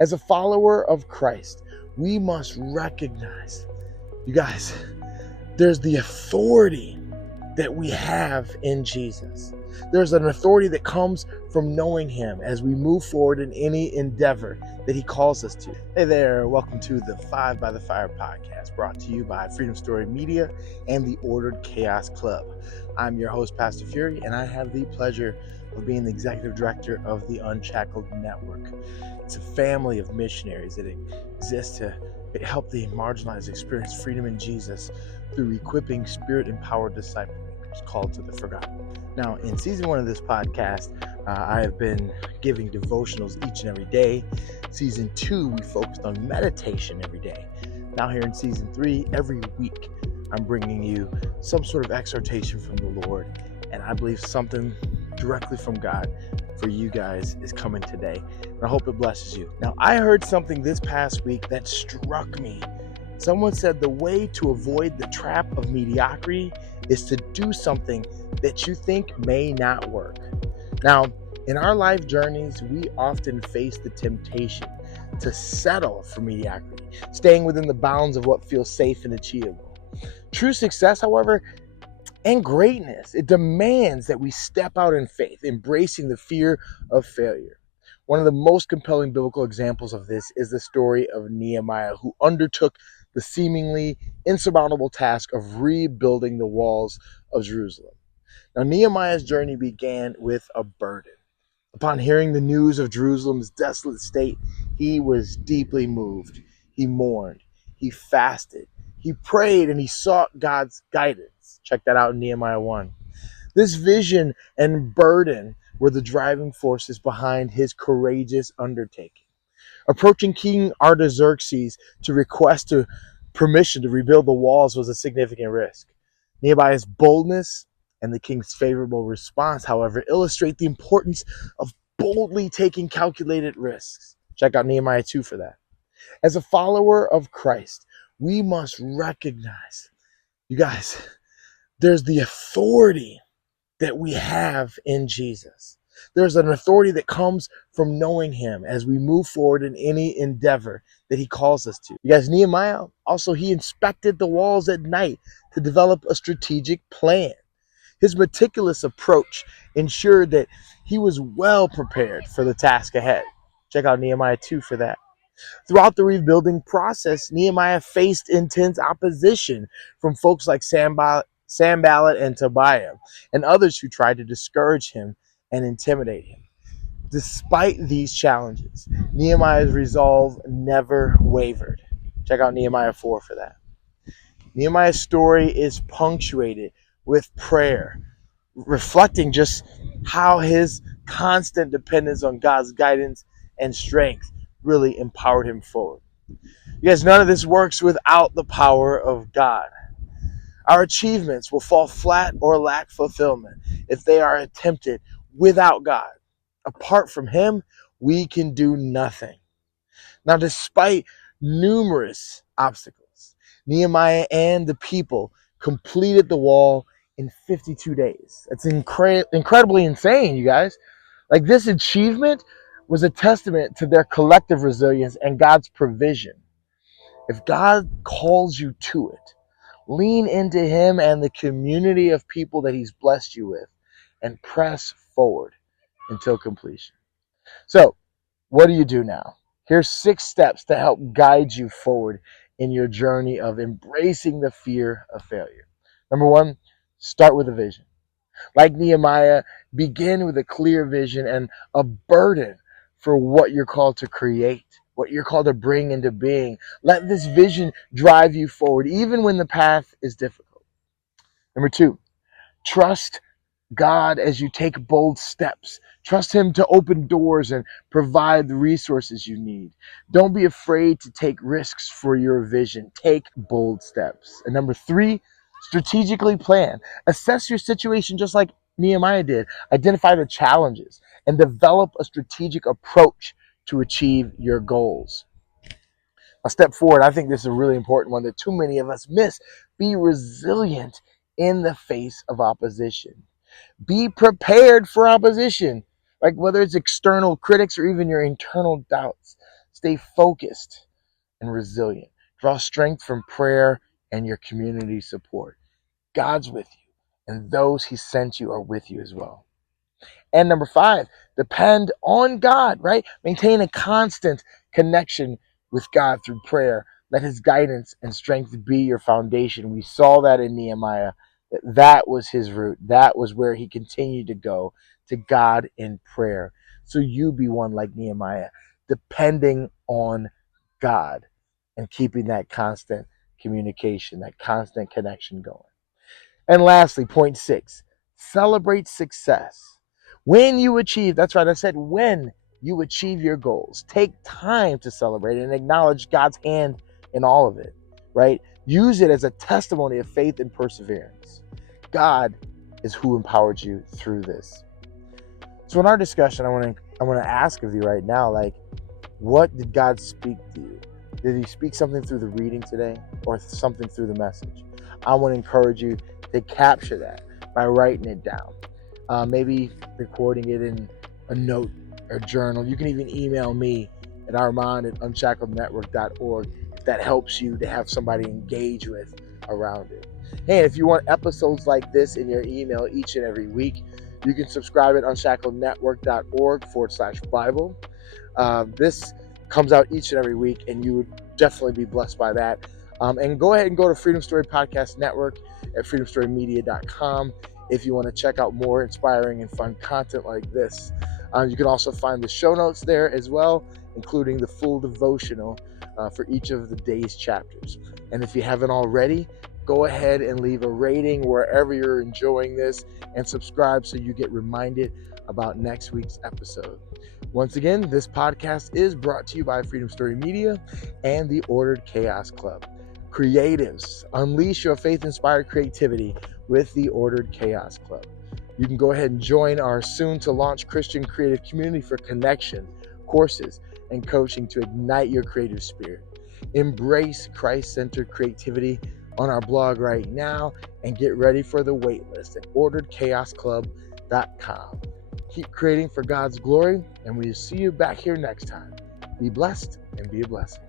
As a follower of Christ, we must recognize, you guys, there's the authority that we have in Jesus. There's an authority that comes from knowing him as we move forward in any endeavor that he calls us to. Hey there, welcome to the 5 by the Fire podcast, brought to you by Freedom Story Media and the Ordered Chaos Club. I'm your host, Pastor Fury, and I have the pleasure of being the executive director of the Unshackled Network. It's a family of missionaries that exist to help the marginalized experience freedom in Jesus through equipping spirit-empowered disciple makers called to the forgotten. Now, in season 1 of this podcast, I have been giving devotionals each and every day. Season 2, we focused on meditation every day. Now here in season 3, every week, I'm bringing you some sort of exhortation from the Lord, and I believe something directly from God for you guys is coming today, and I hope it blesses you. Now, I heard something this past week that struck me. Someone said the way to avoid the trap of mediocrity is to do something that you think may not work. Now, in our life journeys, we often face the temptation to settle for mediocrity, staying within the bounds of what feels safe and achievable. True success, however, and greatness, it demands that we step out in faith, embracing the fear of failure. One of the most compelling biblical examples of this is the story of Nehemiah, who undertook the seemingly insurmountable task of rebuilding the walls of Jerusalem. Now, Nehemiah's journey began with a burden. Upon hearing the news of Jerusalem's desolate state, he was deeply moved. He mourned, he fasted, he prayed, and he sought God's guidance. Check that out in Nehemiah 1. This vision and burden were the driving forces behind his courageous undertaking. Approaching King Artaxerxes to request permission to rebuild the walls was a significant risk. Nehemiah's boldness and the king's favorable response, however, illustrate the importance of boldly taking calculated risks. Check out Nehemiah 2 for that. As a follower of Christ, we must recognize, you guys, there's the authority that we have in Jesus. There's an authority that comes from knowing him as we move forward in any endeavor that he calls us to. You guys, Nehemiah, also, he inspected the walls at night to develop a strategic plan. His meticulous approach ensured that he was well prepared for the task ahead. Check out Nehemiah 2 for that. Throughout the rebuilding process, Nehemiah faced intense opposition from folks like Sanballat and Tobiah, and others who tried to discourage him and intimidate him. Despite these challenges, Nehemiah's resolve never wavered. Check out Nehemiah 4 for that. Nehemiah's story is punctuated with prayer, reflecting just how his constant dependence on God's guidance and strength really empowered him forward. You guys, none of this works without the power of God. Our achievements will fall flat or lack fulfillment if they are attempted without God. Apart from him, we can do nothing. Now, despite numerous obstacles, Nehemiah and the people completed the wall in 52 days. That's incredibly insane, you guys. Like, this achievement was a testament to their collective resilience and God's provision. If God calls you to it, lean into him and the community of people that he's blessed you with and press forward until completion. So, what do you do now? Here's 6 steps to help guide you forward in your journey of embracing the fear of failure. Number 1, start with a vision. Like Nehemiah, begin with a clear vision and a burden for what you're called to create, what you're called to bring into being. Let this vision drive you forward, even when the path is difficult. Number 2, trust God as you take bold steps. Trust him to open doors and provide the resources you need. Don't be afraid to take risks for your vision. Take bold steps. And number 3, strategically plan. Assess your situation just like Nehemiah did. Identify the challenges and develop a strategic approach to achieve your goals. Now, step forward, I think this is a really important one that too many of us miss. Be resilient in the face of opposition. Be prepared for opposition, like whether it's external critics or even your internal doubts. Stay focused and resilient. Draw strength from prayer and your community support. God's with you, and those he sent you are with you as well. And number 5, depend on God, right? Maintain a constant connection with God through prayer. Let his guidance and strength be your foundation. We saw that in Nehemiah. That was his route. That was where he continued to go, to God in prayer. So you be one like Nehemiah, depending on God and keeping that constant communication, that constant connection going. And lastly, point 6, celebrate success. When you achieve, that's right, I said when you achieve your goals, take time to celebrate and acknowledge God's hand in all of it, right? Use it as a testimony of faith and perseverance. God is who empowered you through this. So in our discussion, I want to ask of you right now, like, what did God speak to you? Did he speak something through the reading today or something through the message? I want to encourage you to capture that by writing it down. Maybe recording it in a note or journal. You can even email me at armand@unshacklednetwork.org if that helps you to have somebody engage with around it. Hey, if you want episodes like this in your email each and every week, you can subscribe at unshacklednetwork.org/Bible. This comes out each and every week, and you would definitely be blessed by that. And go ahead and go to Freedom Story Podcast Network at freedomstorymedia.com if you want to check out more inspiring and fun content like this. You can also find the show notes there as well, including the full devotional for each of the day's chapters. And if you haven't already, go ahead and leave a rating wherever you're enjoying this and subscribe so you get reminded about next week's episode. Once again, this podcast is brought to you by Freedom Story Media and the Ordered Chaos Club. Creatives, unleash your faith-inspired creativity with the Ordered Chaos Club. You can go ahead and join our soon-to-launch Christian creative community for connection, courses, and coaching to ignite your creative spirit. Embrace Christ-centered creativity on our blog right now and get ready for the waitlist at orderedchaosclub.com. Keep creating for God's glory, and we'll see you back here next time. Be blessed and be a blessing.